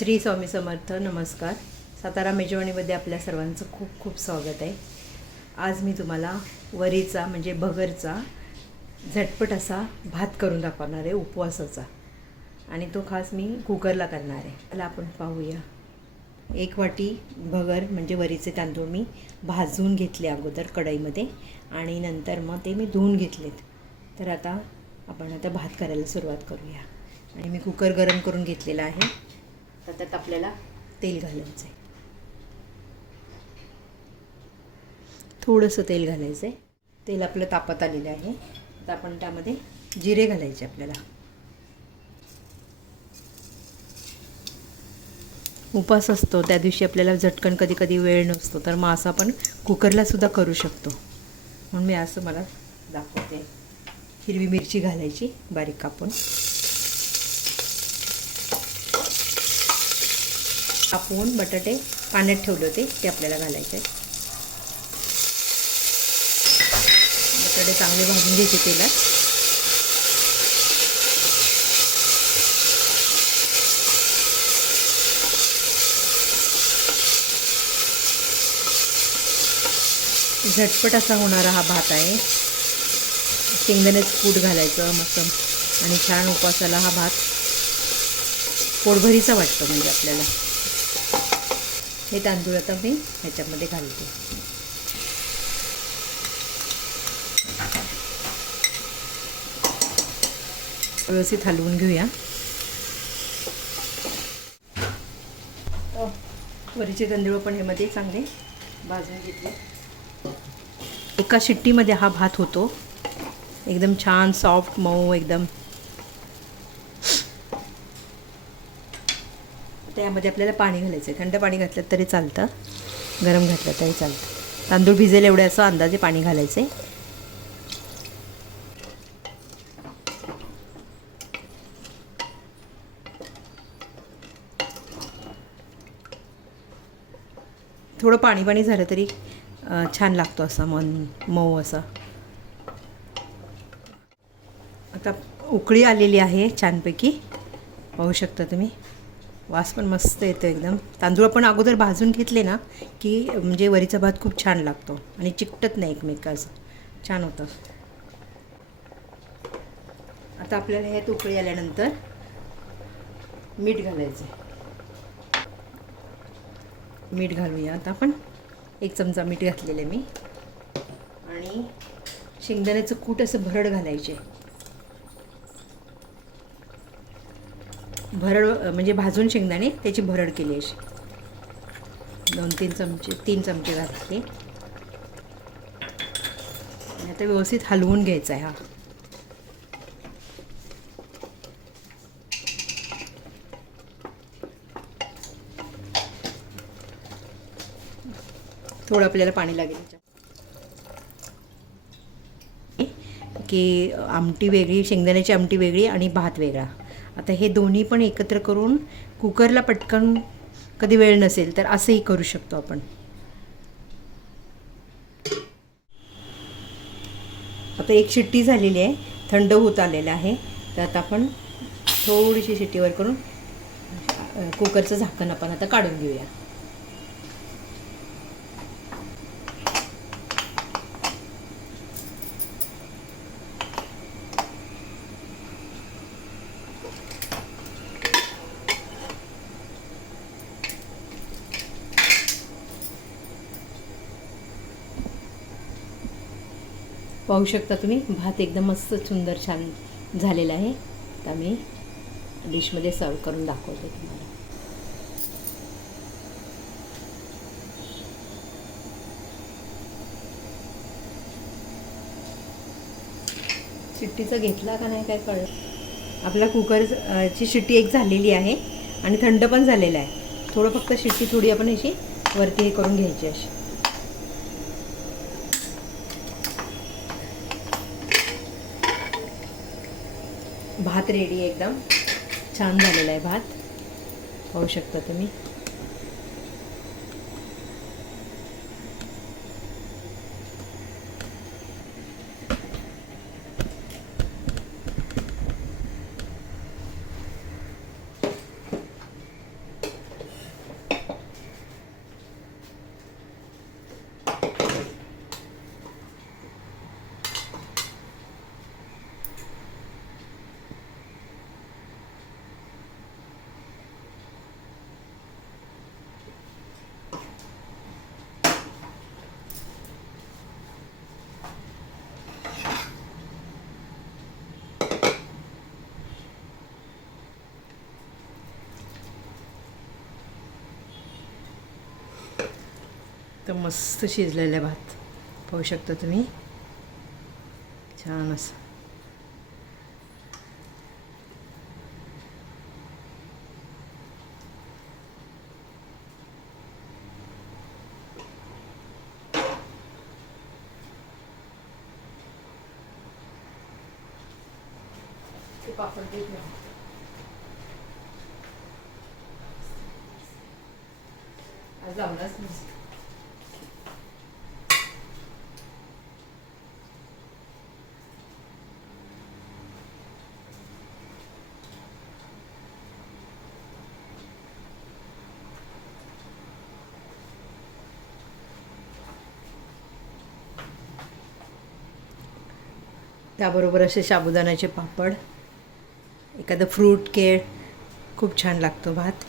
श्री स्वामी समर्थ. नमस्कार. सातारा मेजवानीमध्ये आपल्या सर्वांचं खूप खूप स्वागत आहे. आज मी तुम्हाला वरीचा म्हणजे भगरचा झटपट असा भात करून दाखवणार आहे उपवासाचा, आणि तो खास मी कुकरला करणार आहे. त्याला आपण पाहूया. 1 वाटी भगर म्हणजे वरीचे तांदूळ मी भाजून घेतले अगोदर कढईमध्ये, आणि नंतर मग ते मी धुवून घेतलेत. तर आता आपण भात करायला सुरुवात करूया. आणि मी कुकर गरम करून घेतलेला आहे. तर त्यात आपल्याला तेल घालायचं आहे. थोडंसं तेल घालायचं आहे. तेल आपलं तापत आलेलं आहे. आता आपण त्यामध्ये जिरे घालायचे. आपल्याला उपवास असतो त्या दिवशी आपल्याला झटकन कधी कधी वेळ नसतो, तर मग असं आपण कुकरला सुद्धा करू शकतो. म्हणून मी असं मला दाखवते. हिरवी मिरची घालायची बारीक कापून. कापून बटाटे पाण्यात ठेवले होते ते आपल्याला घालायचे. बटाटे चांगले भाजून घ्यायचे तेलात. झटपट असा होणारा हा भात आहे. शेंगदाण्याचं कूट घालायचं मस्त, आणि छान उपवासाला हा भात पोटभरीचा वाटतो. म्हणजे आपल्याला हे तांदूळ आता मी ह्याच्यामध्ये घालते. व्यवस्थित हलवून घेऊया. वरीचे तांदूळ पण ह्यामध्ये चांगले भाजून घेतले. एका शिट्टीमध्ये हा भात होतो. एकदम छान सॉफ्ट मऊ एकदम. त्यामध्ये आपल्याला पाणी घालायचं आहे. थंड पाणी घातलं तरी चालतं, गरम घातलं तरी चालतं. तांदूळ भिजेल एवढे असं अंदाजे पाणी घालायचं आहे. थोडं पाणी पाणी झालं तरी छान लागतो असा मऊ असा. आता उकळी आलेली आहे छानपैकी, पाहू शकता तुम्ही. वास पण मस्त येतो एकदम. तांदूळ आपण अगोदर भाजून घेतले ना की म्हणजे वरीचा भात खूप छान लागतो आणि चिकटत नाही एकमेकाचं, छान होतं. आता आपल्याला ह्यात उकळी आल्यानंतर मीठ घालायचं. मीठ घालूया आता आपण. 1 चमचा मीठ घातलेलं आहे मी. आणि शेंगदाण्याचं कूट असं भरड घालायचे. भरड म्हणजे भाजून शेंगदाणे त्याची भरड केली अशी. 2-3 चमचे 3 चमचे घातले. आणि आता व्यवस्थित हलवून घ्यायचा आहे हा. थोडं आपल्याला पाणी लागेल की आमटी वेगळी, शेंगदाण्याची आमटी वेगळी आणि भात वेगळा. आता हे दोन्ही पण एकत्र करून कुकरला पटकन कधी वेळ नसेल तर असंही करू शकतो आपण. आता 1 शिट्टी झालेली आहे, थंड होत आलेलं आहे. तर आता आपण थोडीशी शिट्टीवर करून कुकरचं झाकण आपण आता काढून घेऊया. पाहू शकता तुम्ही, भात एकदम मस्त सुंदर छान झालेला आहे. आता मी डिशमध्ये सर्व करून दाखवते तुम्हाला. शिट्टीचा घेतला का नाही काय कळलं. आपला कुकरची शिट्टी 1 झालेली आहे आणि थंड पण झालेला आहे. थोडं फक्त शिट्टी थोडी आपण अशी वरती हे करून घ्यायची अशी. भात रेडी एकदम छान झालेला आहे भात, पाहू शकता तुम्ही. तर मस्त शिजलेला आहे भात, पाहू शकता तुम्ही, छान असं. पापड देत नाही आज लावलाच नाही. त्याबरोबर असे साबुदाण्याचे पापड, एखादं फ्रूट केळ, खूप छान लागतो भात.